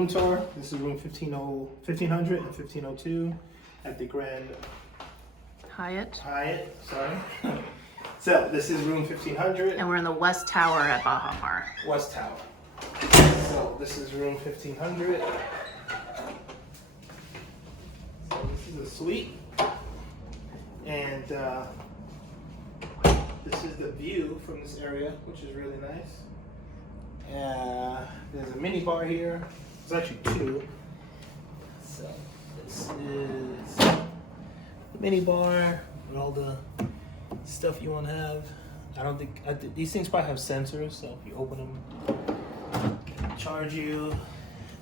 room tour. This is room 1500 and 1502 at the Grand Hyatt. Hyatt, sorry. So this is room 1500. And we're in the West Tower at Baha Mar. West Tower. So this is room 1500. So this is a suite. And this is the view from this area, which is really nice. There's a mini bar here. There's actually two. So this is the mini bar with all the stuff you want to have. I don't think these things probably have sensors, so if you open them, it'll charge you.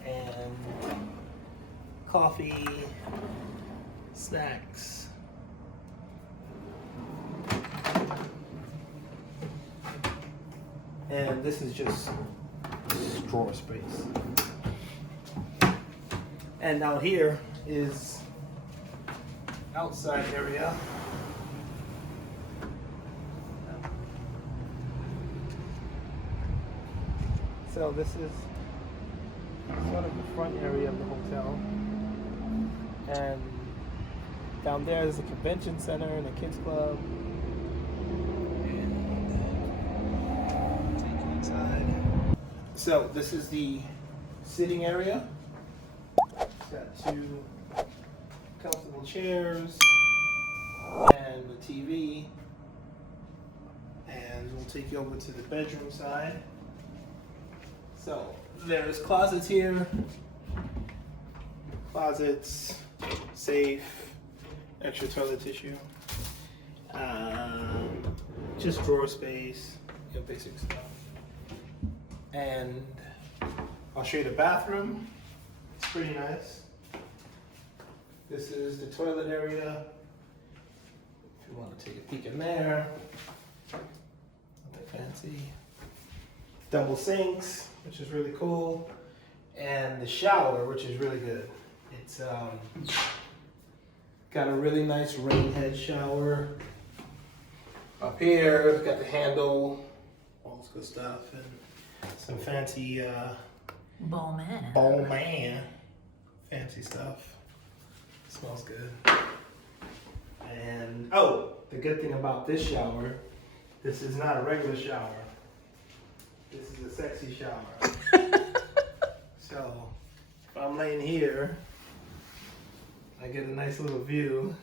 And coffee, snacks. And this is just drawer space. And out here is outside area. So this is sort of the front area of the hotel. And down there is a convention center and a kids club. So this is the sitting area. It's got two comfortable chairs and the TV. And we'll take you over to the bedroom side. So there's closets here. Closets, safe, extra toilet tissue. Just drawer space, basic stuff. And I'll show you the bathroom. It's pretty nice. This is the toilet area. If you want to take a peek in there. Nothing fancy. Double sinks, which is really cool. And the shower, which is really good. It's got a really nice rain head shower. Up here, got the handle, all this good stuff. And some fancy Bowman fancy stuff. Smells good. And oh, the good thing about this shower, this is not a regular shower. This is a sexy shower. So if I'm laying here, I get a nice little view.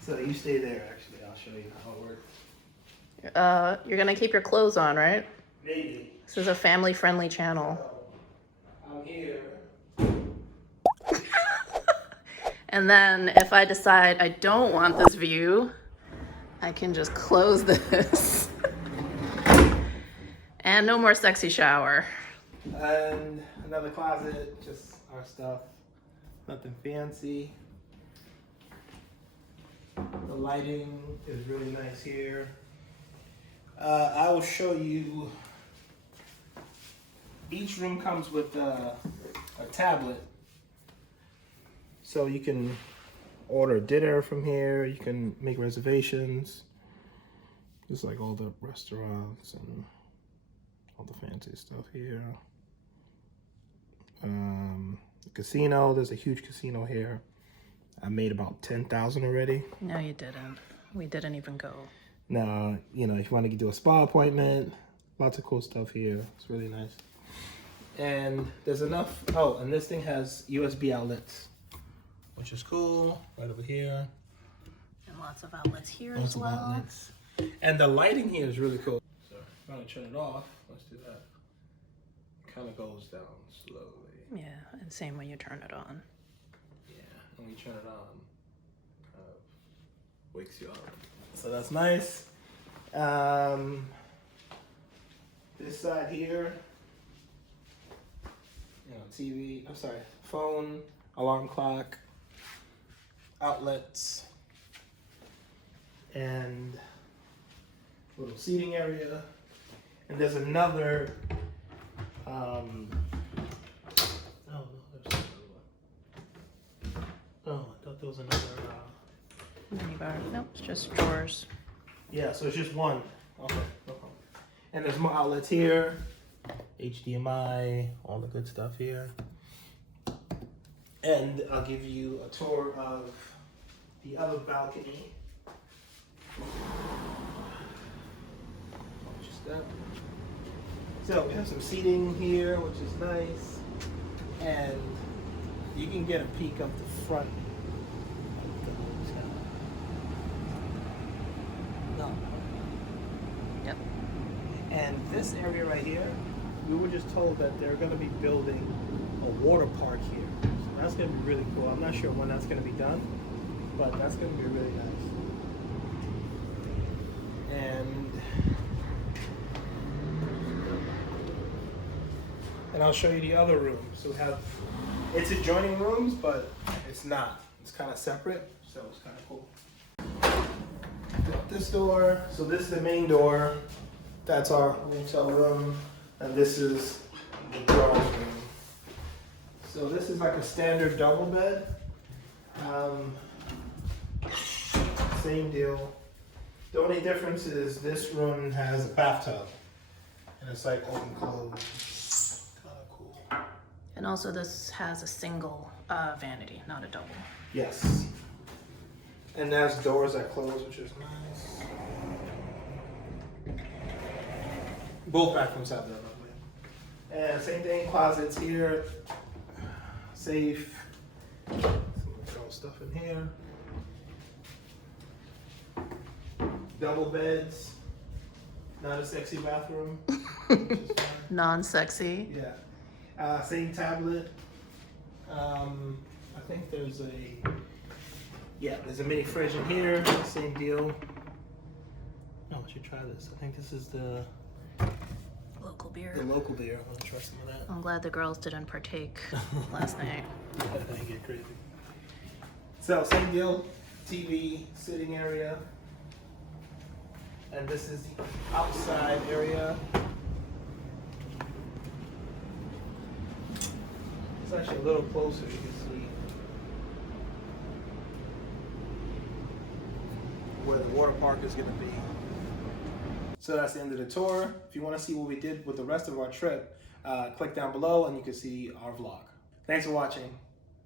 So you stay there. Actually, I'll show you how it works. You're gonna keep your clothes on, right? Maybe. This is a family-friendly channel. I'm here. And then if I decide I don't want this view, I can just close this. And no more sexy shower. And another closet, just our stuff. Nothing fancy. The lighting is really nice here. I will show you. Each room comes with a tablet. So you can order dinner from here. You can make reservations. Just like all the restaurants and all the fancy stuff here. Casino, there's a huge casino here. I made about 10,000 already. No, you didn't. We didn't even go. Now, if you want to do a spa appointment, lots of cool stuff here. It's really nice. And there's enough, and this thing has USB outlets, which is cool, right over here. And lots of outlets here Lots as of well. outlets. And the lighting here is really cool. So if I want to turn it off, let's do that. It kind of goes down slowly. Yeah, and same when you turn it on. Yeah, when you turn it on, kind of wakes you up. So that's nice. This side here, TV, phone, alarm clock, outlets, and little seating area. And there's another, there's another one. Oh, I thought there was another, Minibar. Nope, it's just drawers. yeah, so it's just one. Okay, no problem. And there's more outlets here, HDMI, all the good stuff here. And I'll give you a tour of the other balcony. Just that. So we have some seating here, which is nice. And you can get a peek of the front. No. Yep. And this area right here, we were just told that they're going to be building a water park here. So that's going to be really cool. I'm not sure when that's going to be done, but that's going to be really nice. And I'll show you the other room. So we have, it's adjoining rooms, but it's not. It's kind of separate, so it's kind of cool. Got this door. So this is the main door. That's our hotel room, and this is the drawing room. So this is like a standard double bed. Same deal. The only difference is this room has a bathtub, and it's like open close. Kind of cool. And also this has a single vanity, not a double. Yes. And there's doors that close, which is nice. Both bathrooms have that, lovely. And same thing, closets here. Safe. Throw stuff in here. Double beds. Not a sexy bathroom. Which is fine. Non-sexy. Yeah. Same tablet. I think there's a mini fridge in here. Same deal. Oh, I should try this. I think this is the Local beer. local beer. I'm gonna try some of that. I'm glad the girls didn't partake last night. I didn't get crazy. So same deal. TV, sitting area. And this is the outside area. It's actually a little closer, you can see where the water park is gonna be. So that's the end of the tour. If you wanna see what we did with the rest of our trip, click down below and you can see our vlog. Thanks for watching.